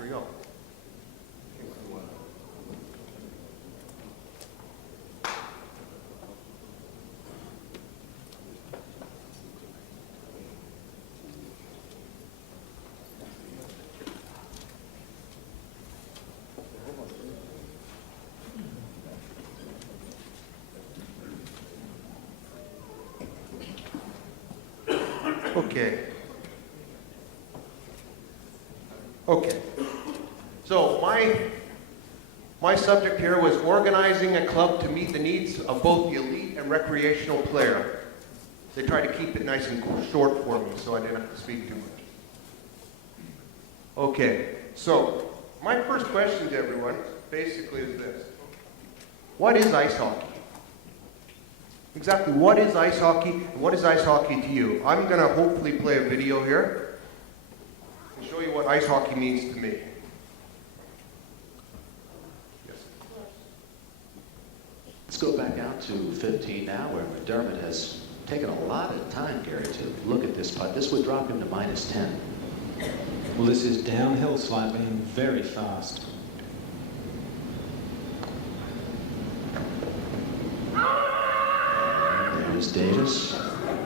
Here we go. Okay. Okay. So my subject here was organizing a club to meet the needs of both the elite and recreational player. They tried to keep it nice and short for me, so I didn't have to speak too much. Okay. So my first question to everyone basically is this: what is ice hockey? Exactly, what is ice hockey, and what is ice hockey to you? I'm going to hopefully play a video here and show you what ice hockey means to me. Yes. Let's go back out to 15 now, where McDermott has taken a lot of time, Gary, to look at this putt. This would drop him to -10. Well, this is downhill slightly and very fast. There's Davis.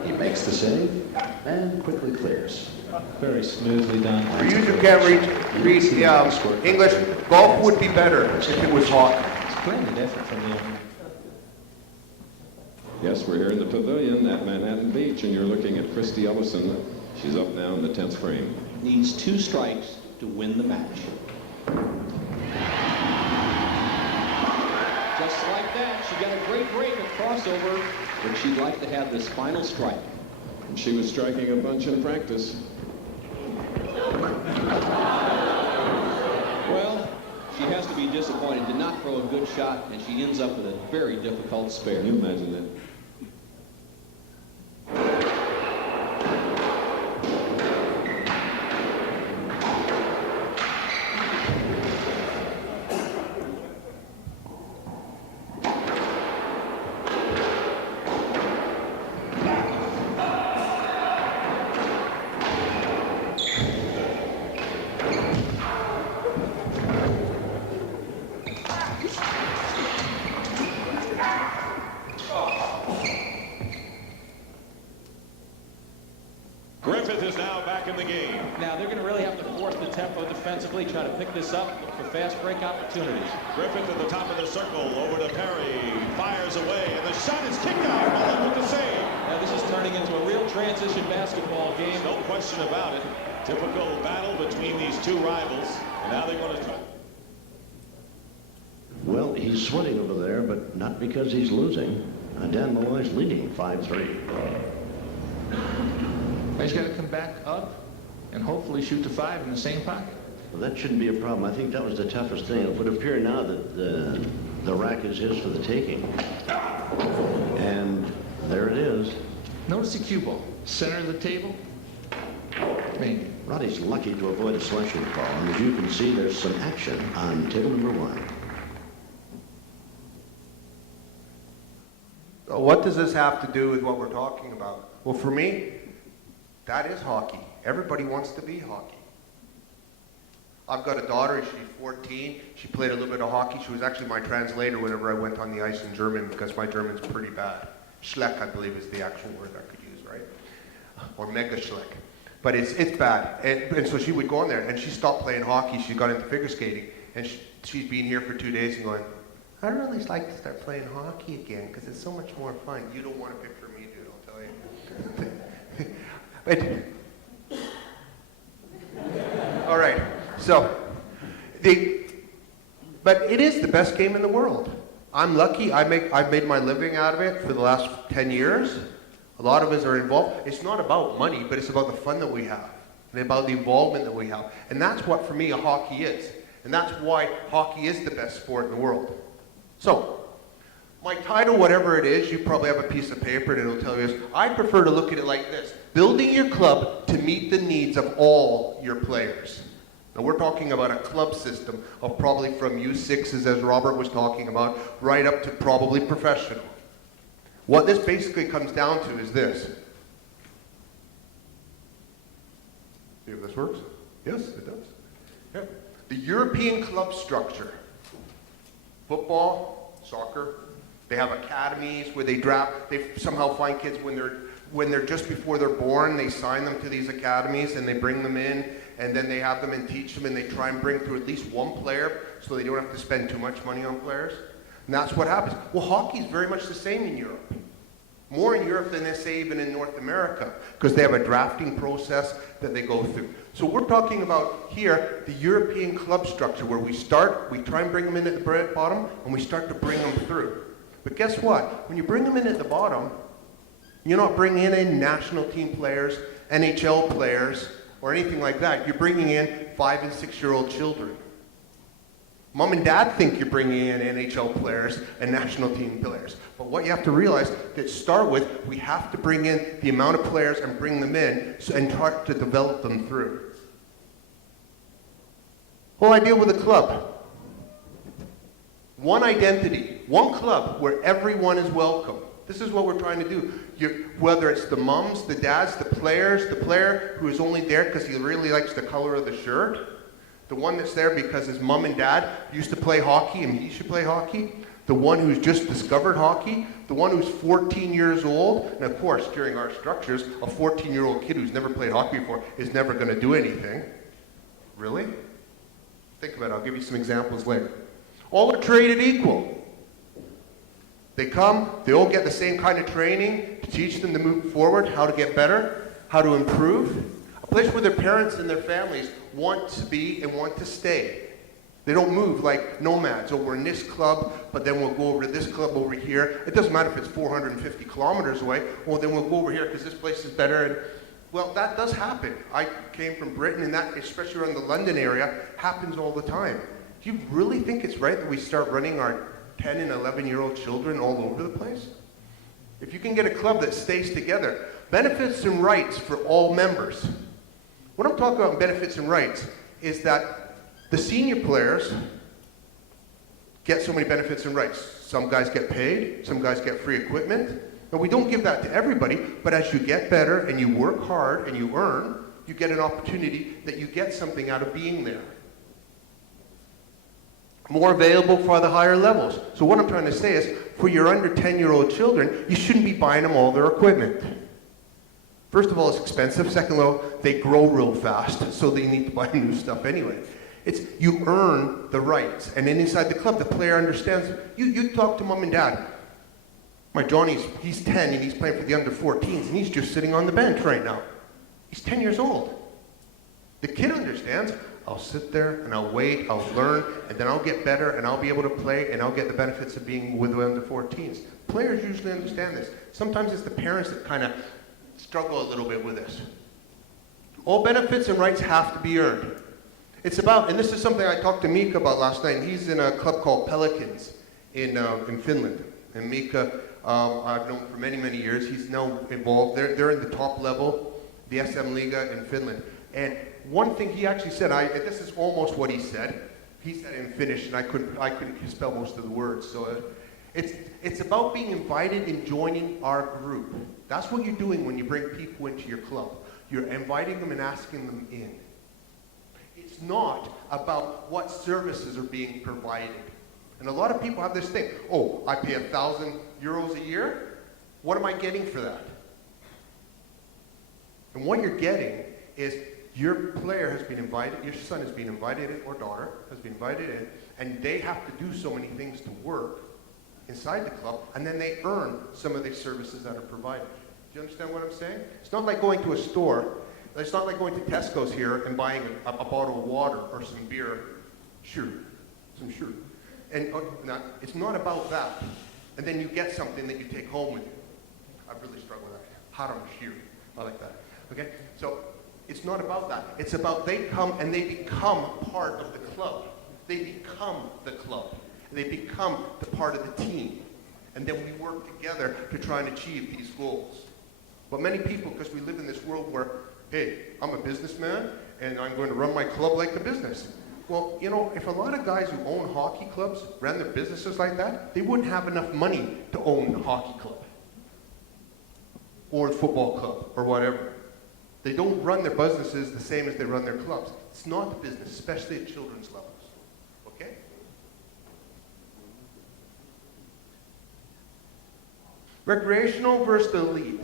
He makes the save and quickly clears. Very smoothly done. For you who can't read English, golf would be better if it was hockey. It's splendid effort from the owner. Yes, we're here in the pavilion at Manhattan Beach, and you're looking at Christy Ellison. She's up now in the 10th frame. Needs 2 strikes to win the match. Just like that, she got a great break, a crossover, but she'd like to have this final strike. And she was striking a bunch in practice. Well, she has to be disappointed, did not throw a good shot, and she ends up with a very difficult spare. Can you imagine that? Is now back in the game. Now they're going to really have to force the tempo defensively, try to pick this up, look for fast break opportunities. Griffith at the top of the circle, over to Perry, fires away, and the shot is kicked out. Mullen with the save. Now this is turning into a real transition basketball game. No question about it. Typical battle between these two rivals. And now they're going to try. Well, he's sweating over there, but not because he's losing. Dan Malloy's leading 5-3. He's got to come back up and hopefully shoot the 5 in the same pocket. Well, that shouldn't be a problem. I think that was the toughest thing. It would appear now that the rack is his for the taking. And there it is. Notice the cue ball, center of the table. Maybe. Roddy's lucky to avoid a selection call. And as you can see, there's some action on table number 1. What does this have to do with what we're talking about? Well, for me, that is hockey. Everybody wants to be hockey. I've got a daughter, she's 14. She played a little bit of hockey. She was actually my translator whenever I went on the ice in German because my German's pretty bad. Schleck, I believe, is the actual word I could use, right? Or mega Schleck. But it's bad. And so she would go on there, and she stopped playing hockey. She got into figure skating, and she's been here for 2 days and going, I'd really like to start playing hockey again because it's so much more fun. You don't want to picture me, dude, I'll tell you. All right, so but it is the best game in the world. I'm lucky. I've made my living out of it for the last 10 years. A lot of us are involved. It's not about money, but it's about the fun that we have and about the involvement that we have. And that's what, for me, a hockey is. And that's why hockey is the best sport in the world. So, my title, whatever it is, you probably have a piece of paper and it'll tell you this. I prefer to look at it like this: building your club to meet the needs of all your players. Now we're talking about a club system of probably from U6s, as Robert was talking about, right up to probably professional. What this basically comes down to is this. See if this works? Yes, it does. Yep. The European club structure, football, soccer, they have academies where they draft, they somehow find kids when they're just before they're born, they sign them to these academies and they bring them in, and then they have them and teach them, and they try and bring through at least one player so they don't have to spend too much money on players. And that's what happens. Well, hockey is very much the same in Europe. More in Europe than they say even in North America, because they have a drafting process that they go through. So we're talking about here the European club structure, where we try and bring them in at the bottom, and we start to bring them through. But guess what? When you bring them in at the bottom, you're not bringing in national team players, NHL players, or anything like that. You're bringing in 5- and 6-year-old children. Mom and dad think you're bringing in NHL players and national team players. But what you have to realize, to start with, we have to bring in the amount of players and bring them in and try to develop them through. Whole idea with a club. One identity, one club where everyone is welcome. This is what we're trying to do. Whether it's the mums, the dads, the player who is only there because he really likes the color of the shirt, the one that's there because his mom and dad used to play hockey and he should play hockey, the one who's just discovered hockey, the one who's 14 years old, and of course, during our structures, a 14-year-old kid who's never played hockey before is never going to do anything. Really? Think about it. I'll give you some examples later. All are treated equal. They come, they all get the same kind of training to teach them to move forward, how to get better, how to improve. A place where their parents and their families want to be and want to stay. They don't move like nomads. Oh, we're in this club, but then we'll go over to this club over here. It doesn't matter if it's 450 kilometers away. Well, then we'll go over here because this place is better. And, well, that does happen. I came from Britain, and that, especially around the London area, happens all the time. Do you really think it's right that we start running our 10 and 11-year-old children all over the place? If you can get a club that stays together, benefits and rights for all members. What I'm talking about in benefits and rights is that the senior players get so many benefits and rights. Some guys get paid, some guys get free equipment. Now, we don't give that to everybody, but as you get better and you work hard and you earn, you get an opportunity that you get something out of being there. More available for the higher levels. So what I'm trying to say is, for your under 10-year-old children, you shouldn't be buying them all their equipment. First of all, it's expensive. Second of all, they grow real fast, so they need to buy new stuff anyway. It's you earn the rights. And then inside the club, the player understands. You talk to mom and dad. My Johnny's, he's 10 and he's playing for the under 14s and he's just sitting on the bench right now. He's 10 years old. The kid understands. I'll sit there and I'll wait, I'll learn, and then I'll get better and I'll be able to play and I'll get the benefits of being with the under 14s. Players usually understand this. Sometimes it's the parents that kind of struggle a little bit with this. All benefits and rights have to be earned. It's about, and this is something I talked to Mika about last night. He's in a club called Pelicans in Finland. And Mika, I've known for many, many years. He's now involved. They're in the top level, the SM Liga in Finland. And one thing he actually said, this is almost what he said. He said it in Finnish, and I couldn't spell most of the words. So it's about being invited and joining our group. That's what you're doing when you bring people into your club. You're inviting them and asking them in. It's not about what services are being provided. And a lot of people have this thing, oh, I pay 1,000 euros a year. What am I getting for that? And what you're getting is your player has been invited, your son has been invited in, or daughter has been invited in, and they have to do so many things to work inside the club, and then they earn some of the services that are provided. Do you understand what I'm saying? It's not like going to a store. It's not like going to Tesco's here and buying a bottle of water or some beer. Sure, some sure. And it's not about that. And then you get something that you take home with you. I really struggle with that. Haram shir. I like that. Okay? So it's not about that. It's about they come and they become part of the club. They become the club. They become the part of the team. And then we work together to try and achieve these goals. But many people, because we live in this world where, hey, I'm a businessman and I'm going to run my club like a business. Well, you know, if a lot of guys who own hockey clubs ran their businesses like that, they wouldn't have enough money to own a hockey club or a football club or whatever. They don't run their businesses the same as they run their clubs. It's not the business, especially at children's levels. Okay? Recreational versus the elite.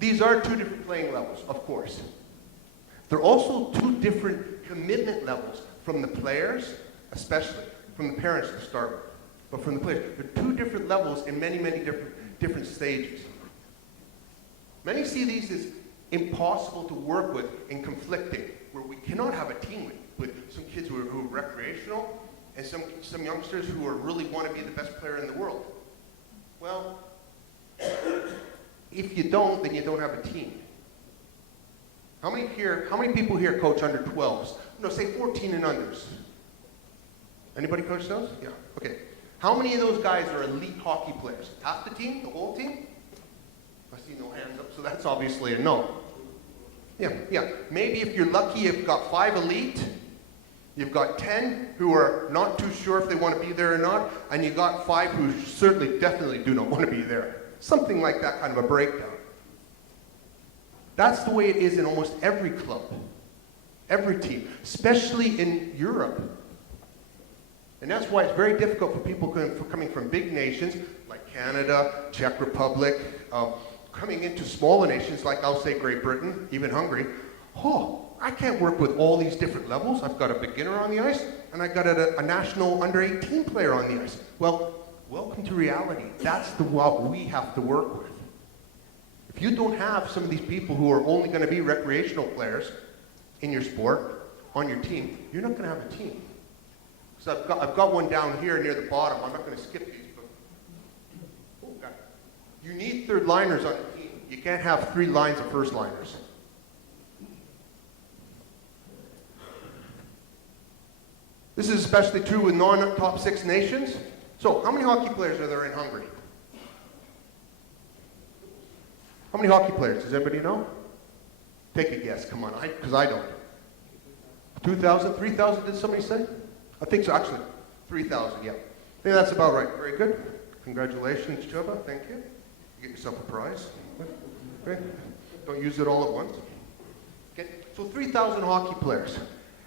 These are two different playing levels, of course. They're also two different commitment levels from the players, especially from the parents to start with, but from the players. They're two different levels in many, many different stages. Many see these as impossible to work with and conflicting, where we cannot have a team with some kids who are recreational and some youngsters who really want to be the best player in the world. Well, if you don't, then you don't have a team. How many people here coach under 12s? No, say 14 and unders. Anybody coach those? Yeah, okay. How many of those guys are elite hockey players? Half the team? The whole team? I see no hands up, so that's obviously a no. Yeah. Maybe if you're lucky, you've got 5 elite, you've got 10 who are not too sure if they want to be there or not, and you've got 5 who certainly, definitely do not want to be there. Something like that kind of a breakdown. That's the way it is in almost every club, every team, especially in Europe. And that's why it's very difficult for people coming from big nations like Canada, Czech Republic, coming into smaller nations like, I'll say, Great Britain, even Hungary. Oh, I can't work with all these different levels. I've got a beginner on the ice, and I've got a national under-18 player on the ice. Well, welcome to reality. That's what we have to work with. If you don't have some of these people who are only going to be recreational players in your sport, on your team, you're not going to have a team. So I've got one down here near the bottom. I'm not going to skip these. But, okay. You need third liners on a team. You can't have 3 lines of first liners. This is especially true with non-top 6 nations. So how many hockey players are there in Hungary? How many hockey players? Does anybody know? Take a guess. Come on, because I don't. 2,000? 3,000, did somebody say? I think so, actually. 3,000, yeah. I think that's about right. Very good. Congratulations, Chuba. Thank you. You get yourself a prize. Okay. Don't use it all at once. Okay. So 3,000 hockey players.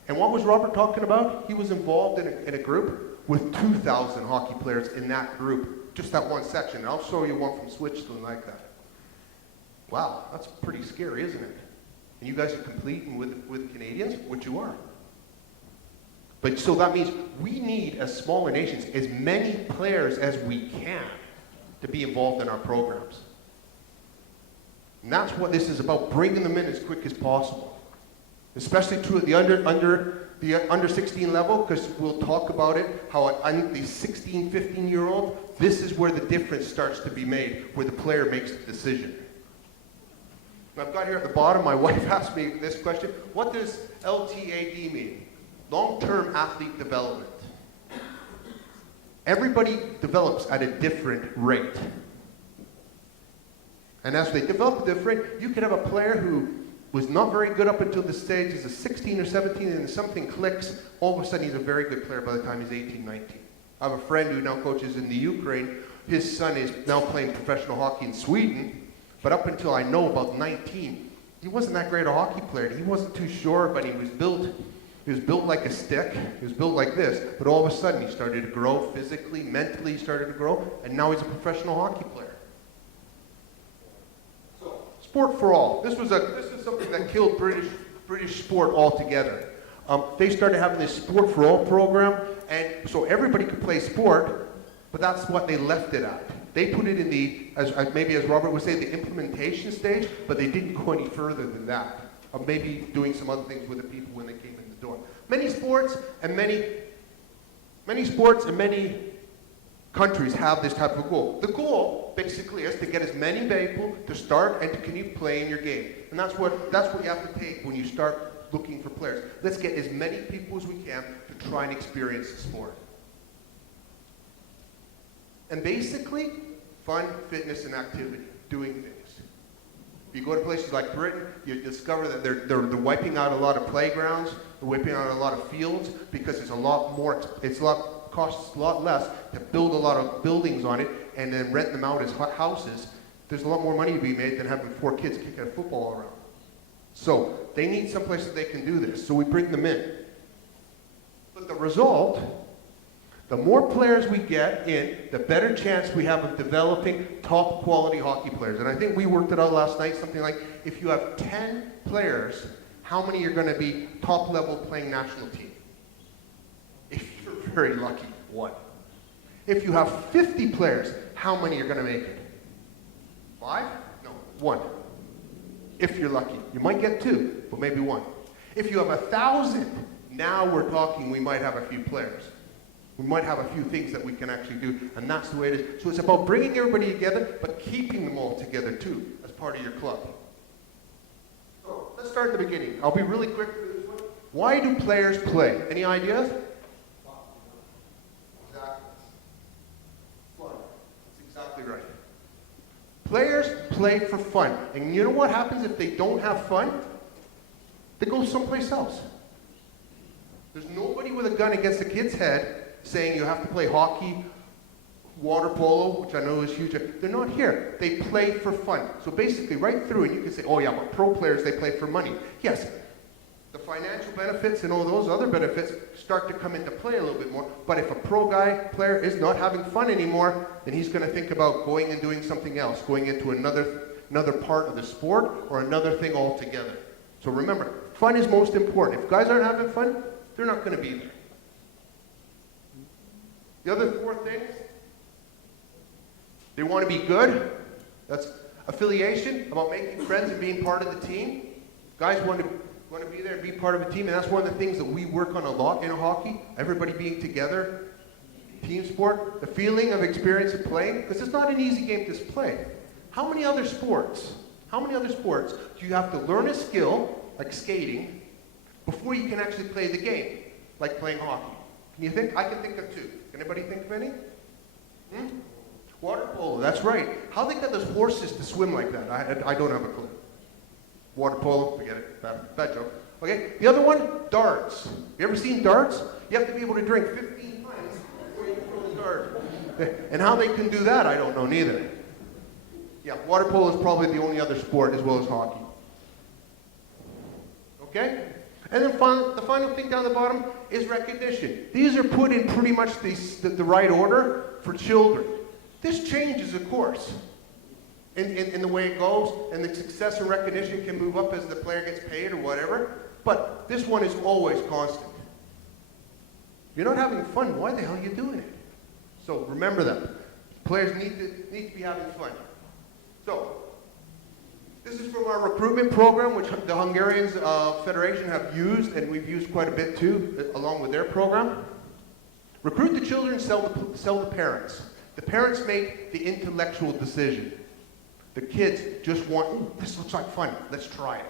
And what was Robert talking about? He was involved in a group with 2,000 hockey players in that group. Just that one section. And I'll show you one from Switzerland like that. Wow, that's pretty scary, isn't it? And you guys are competing with Canadians, which you are. But so that means we need, as smaller nations, as many players as we can to be involved in our programs. And that's what this is about, bringing them in as quick as possible. Especially true at the under 16 level, because we'll talk about it, how at the 16, 15-year-old, this is where the difference starts to be made, where the player makes the decision. I've got here at the bottom, my wife asked me this question: what does LTAD mean? Long-term athlete development. Everybody develops at a different rate. And as they develop different, you could have a player who was not very good up until the stage as a 16 or 17, and something clicks, all of a sudden he's a very good player by the time he's 18, 19. I have a friend who now coaches in the Ukraine. His son is now playing professional hockey in Sweden. But up until I know about 19, he wasn't that great a hockey player. He wasn't too sure, but he was built like a stick. He was built like this. But all of a sudden, he started to grow physically, mentally, he started to grow, and now he's a professional hockey player. So, sport for all. This is something that killed British sport altogether. They started having this sport for all program, and so everybody could play sport, but that's what they left it at. They put it in the, as Robert would say, the implementation stage, but they didn't go any further than that. Of maybe doing some other things with the people when they came in the door. Many sports and many countries have this type of goal. The goal, basically, is to get as many people to start and to continue playing your game. And that's what you have to take when you start looking for players. Let's get as many people as we can to try and experience the sport. And basically, fun, fitness, and activity, doing things. If you go to places like Britain, you discover that they're wiping out a lot of playgrounds, they're wiping out a lot of fields, because costs a lot less to build a lot of buildings on it and then rent them out as houses there's a lot more money to be made than having 4 kids kicking a football around. So they need someplace that they can do this. So we bring them in. But the result, the more players we get in, the better chance we have of developing top quality hockey players. And I think we worked it out last night, something like if you have 10 players, how many are going to be top level playing national team? If you're very lucky, 1. If you have 50 players, how many are going to make it? 5? No, 1. If you're lucky. You might get 2, but maybe 1. If you have 1,000, now we're talking we might have a few players. We might have a few things that we can actually do, and that's the way it is. So it's about bringing everybody together, but keeping them all together too, as part of your club. So let's start at the beginning. I'll be really quick for this one. Why do players play? Any ideas? Exactly. Fun. That's exactly right. Players play for fun. And you know what happens if they don't have fun? They go someplace else. There's nobody with a gun against a kid's head saying you have to play hockey, water polo, which I know is huge. They're not here. They play for fun. So basically, right through, and you can say, oh yeah, but pro players, they play for money. Yes, the financial benefits and all those other benefits start to come into play a little bit more. But if a pro player is not having fun anymore, then he's going to think about going and doing something else, going into another part of the sport or another thing altogether. So remember, fun is most important. If guys aren't having fun, they're not going to be there. The other 4 things, they want to be good. That's affiliation, about making friends and being part of the team. Guys want to be there and be part of a team, and that's one of the things that we work on a lot in hockey. Everybody being together, team sport, the feeling of experience of playing, because it's not an easy game to play. How many other sports do you have to learn a skill, like skating, before you can actually play the game, like playing hockey? Can you think? I can think of 2. Can anybody think of any? Water polo, that's right. How they got those horses to swim like that? I don't have a clue. Water polo, forget it, bad joke. Okay, the other one, darts. You ever seen darts? You have to be able to drink 15 times before you can throw the dart. And how they can do that, I don't know neither. Yeah, water polo is probably the only other sport as well as hockey. Okay? And then the final thing down the bottom is recognition. These are put in pretty much the right order for children. This changes, of course, in the way it goes, and the success and recognition can move up as the player gets paid or whatever, but this one is always constant. If you're not having fun, why the hell are you doing it? So remember that. Players need to be having fun. So, this is from our recruitment program, which the Hungarians Federation have used, and we've used quite a bit too, along with their program. Recruit the children, sell the parents. The parents make the intellectual decision. The kids just want, ooh, this looks like fun, let's try it.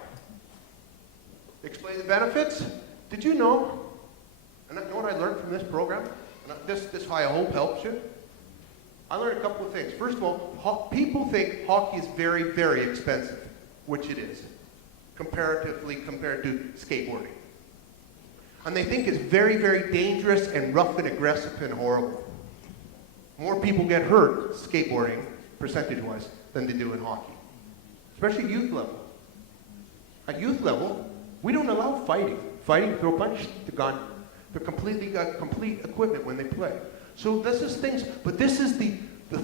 Explain the benefits. Did you know, and you know what I learned from this program? And this I hope helps you. I learned a couple of things. First of all, people think hockey is very, very expensive, which it is, comparatively compared to skateboarding. And they think it's very, very dangerous and rough and aggressive and horrible. More people get hurt skateboarding, percentage-wise, than they do in hockey, especially at youth level. At youth level, we don't allow fighting. Fighting, throw a punch, they're gone. They're completely got complete equipment when they play. So this is things, but this is the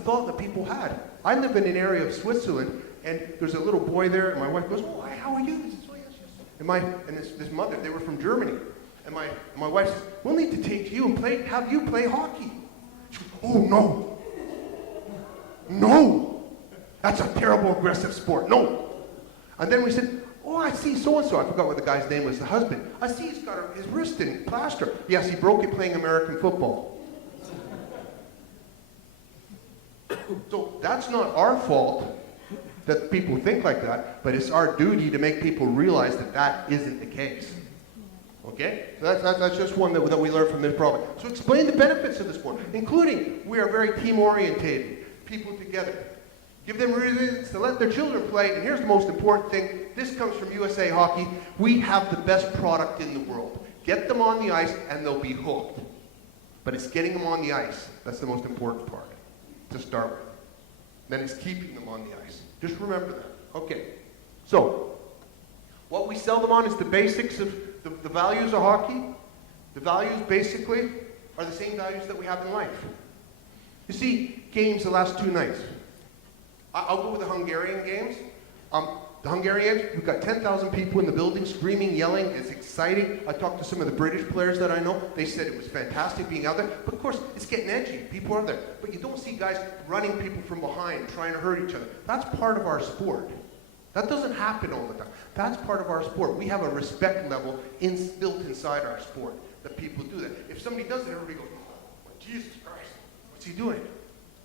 thought that people had. I live in an area of Switzerland, and there's a little boy there, and my wife goes, oh, hi, how are you? He says, oh, yes, yes. And this mother, they were from Germany. And my wife says, we'll need to take you and have you play hockey. She goes, oh, no. No. That's a terrible, aggressive sport. No. And then we said, oh, I see so-and-so. I forgot what the guy's name was, the husband. I see he's got his wrist in plaster. Yes, he broke it playing American football. So that's not our fault that people think like that, but it's our duty to make people realize that that isn't the case. Okay? So that's just one that we learned from this program. So explain the benefits of the sport, including we are very team-orientated, people together. Give them reasons to let their children play, and here's the most important thing. This comes from USA Hockey. We have the best product in the world. Get them on the ice, and they'll be hooked. But it's getting them on the ice. That's the most important part to start with. Then it's keeping them on the ice. Just remember that. Okay. So, what we sell them on is the basics of the values of hockey. The values basically are the same values that we have in life. You see, games the last 2 nights. I'll go with the Hungarian games. The Hungarians, we've got 10,000 people in the building screaming, yelling. It's exciting. I talked to some of the British players that I know. They said it was fantastic being out there. But of course, it's getting edgy. People are there. But you don't see guys running people from behind, trying to hurt each other. That's part of our sport. That doesn't happen all the time. That's part of our sport. We have a respect level built inside our sport that people do that. If somebody does it, everybody goes, oh, Jesus Christ, what's he doing?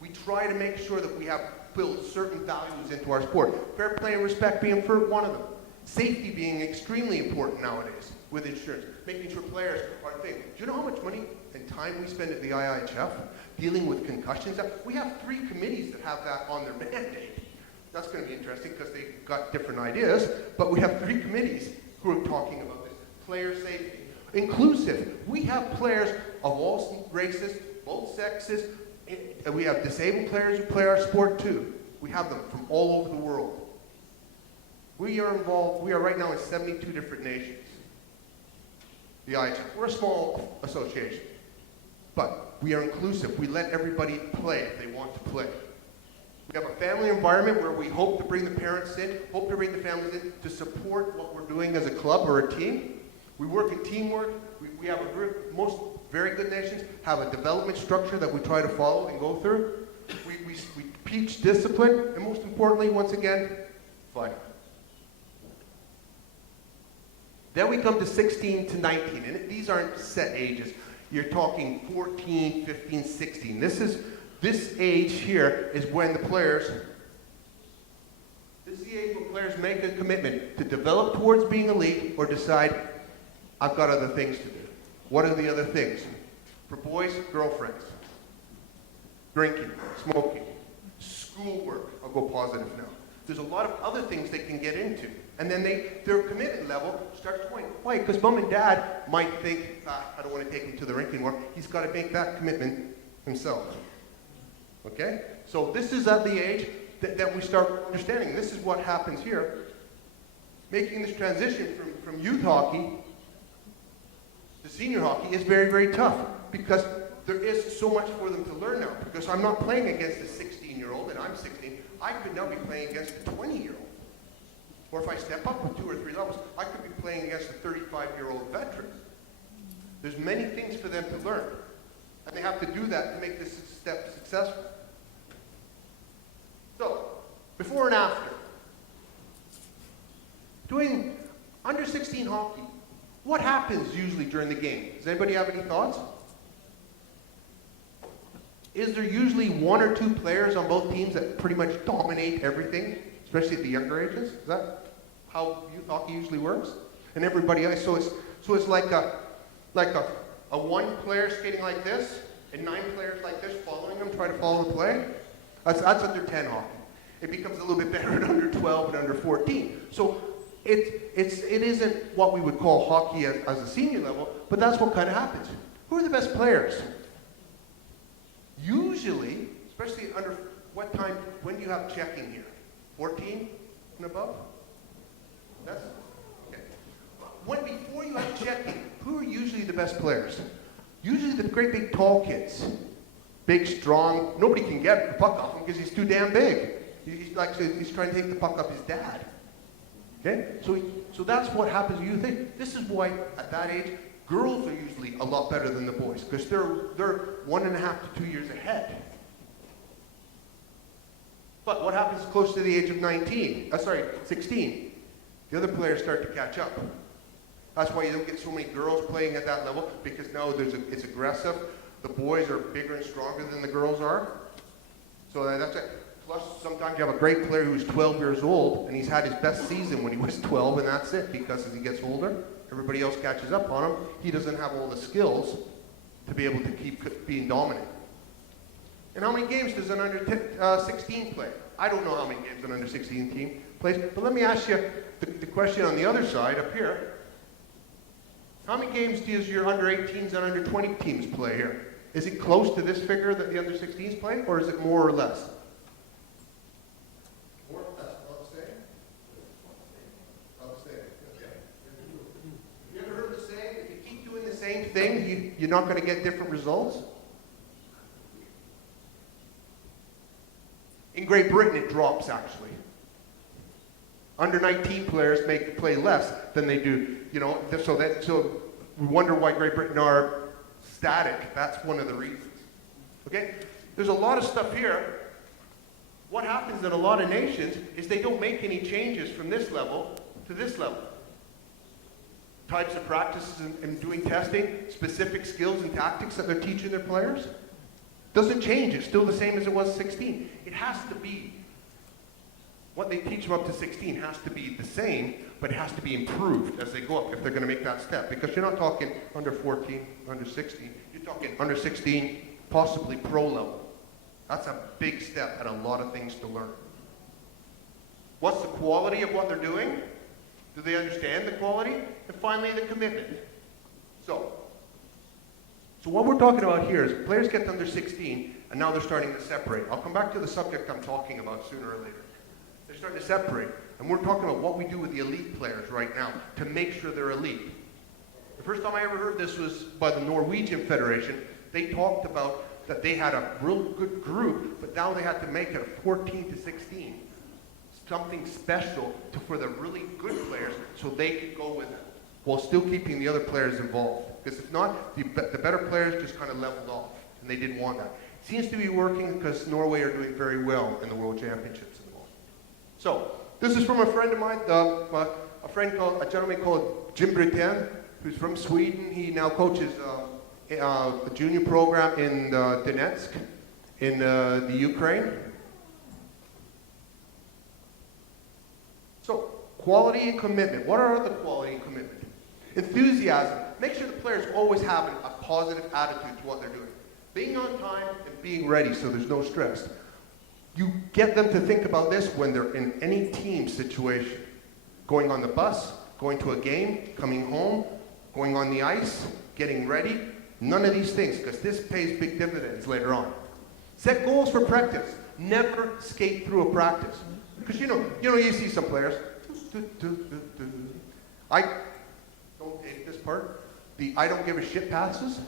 We try to make sure that we have built certain values into our sport. Fair play and respect being for one of them. Safety being extremely important nowadays with insurance. Making sure players are thinking. Do you know how much money and time we spend at the IIHF dealing with concussions? We have 3 committees that have that on their mandate. That's going to be interesting because they've got different ideas, but we have 3 committees who are talking about this. Player safety. Inclusive. We have players of all races, both sexes, and we have disabled players who play our sport too. We have them from all over the world. We are involved, we are right now in 72 different nations. The IHF. We're a small association, but we are inclusive. We let everybody play if they want to play. We have a family environment where we hope to bring the parents in, hope to bring the families in to support what we're doing as a club or a team. We work in teamwork. We have a group, most very good nations have a development structure that we try to follow and go through. We teach discipline, and most importantly, once again, fun. Then we come to 16 to 19, and these aren't set ages. You're talking 14, 15, 16. This age here is when the players, this is the age when players make a commitment to develop towards being elite or decide, I've got other things to do. What are the other things? For boys, girlfriends, drinking, smoking, schoolwork. I'll go positive now. There's a lot of other things they can get into. And then their commitment level starts going. Why? Because mom and dad might think, I don't want to take him to the rink anymore. He's got to make that commitment himself. Okay? So this is at the age that we start understanding. This is what happens here. Making this transition from youth hockey to senior hockey is very, very tough because there is so much for them to learn now. Because I'm not playing against a 16-year-old and I'm 16. I could now be playing against a 20-year-old. Or if I step up with 2 or 3 levels, I could be playing against a 35-year-old veteran. There's many things for them to learn. And they have to do that to make this step successful. So, before and after. Doing under 16 hockey. What happens usually during the game? Does anybody have any thoughts? Is there usually 1 or 2 players on both teams that pretty much dominate everything, especially at the younger ages? Is that how youth hockey usually works? And everybody else, so it's like a 1 player skating like this, and 9 players like this following them, trying to follow the play. That's under 10 hockey. It becomes a little bit better at under 12 and under 14. So it isn't what we would call hockey as a senior level, but that's what kind of happens. Who are the best players? Usually, especially under what time, when do you have checking here? 14 and above? That's okay. Before you have checking, who are usually the best players? Usually the great big tall kids. Big, strong, nobody can get the puck off him because he's too damn big. He's trying to take the puck off his dad. Okay? So that's what happens to you think. This is why, at that age, girls are usually a lot better than the boys, because they're 1.5 to 2 years ahead. But what happens close to the age of 16? The other players start to catch up. That's why you don't get so many girls playing at that level, because now it's aggressive. The boys are bigger and stronger than the girls are. So that's it. Plus, sometimes you have a great player who's 12 years old, and he's had his best season when he was 12, and that's it, because as he gets older, everybody else catches up on him. He doesn't have all the skills to be able to keep being dominant. And how many games does an under 16 play? I don't know how many games an under 16 team plays, but let me ask you the question on the other side up here. How many games does your under 18s and under 20 teams play here? Is it close to this figure that the under 16s play, or is it more or less? More or less. same thing, you're not going to get different results? In Great Britain, it drops, actually. Under 19 players play less than they do, so we wonder why Great Britain are static. That's one of the reasons. Okay? There's a lot of stuff here. What happens in a lot of nations is they don't make any changes from this level to this level. Types of practices and doing testing, specific skills and tactics that they're teaching their players, doesn't change. It's still the same as it was 16. It has to be. What they teach them up to 16 has to be the same, but it has to be improved as they go up if they're going to make that step. Because you're not talking under 14, under 16. You're talking under 16, possibly pro level. That's a big step and a lot of things to learn. What's the quality of what they're doing? Do they understand the quality? And finally, the commitment. So what we're talking about here is players get to under 16, and now they're starting to separate. I'll come back to the subject I'm talking about sooner or later. They're starting to separate, and we're talking about what we do with the elite players right now to make sure they're elite. The first time I ever heard this was by the Norwegian Federation. They talked about that they had a real good group, but now they had to make it a 14 to 16. Something special for the really good players so they could go with it while still keeping the other players involved. Because if not, the better players just kind of leveled off, and they didn't want that. It seems to be working because Norway are doing very well in the World Championships at the moment. So this is from a friend of mine, a gentleman called Jim Britten, who's from Sweden. He now coaches a junior program in Donetsk in the Ukraine. So, quality and commitment. What are the quality and commitment? Enthusiasm. Make sure the players always have a positive attitude to what they're doing. Being on time and being ready so there's no stress. You get them to think about this when they're in any team situation. Going on the bus, going to a game, coming home, going on the ice, getting ready. None of these things, because this pays big dividends later on. Set goals for practice. Never skate through a practice. Because you see some players. I don't hate this part. The I don't give a shit passes.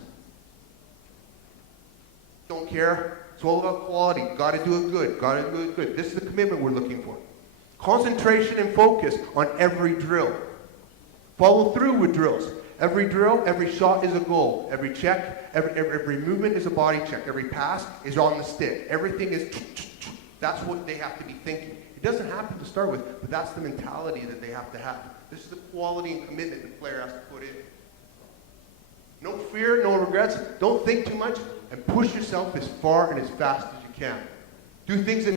Don't care. It's all about quality. Got to do it good. Got to do it good. This is the commitment we're looking for. Concentration and focus on every drill. Follow through with drills. Every drill, every shot is a goal. Every check, every movement is a body check. Every pass is on the stick. Everything is. That's what they have to be thinking. It doesn't happen to start with, but that's the mentality that they have to have. This is the quality and commitment the player has to put in. No fear, no regrets. Don't think too much, and push yourself as far and as fast as you can. Do things in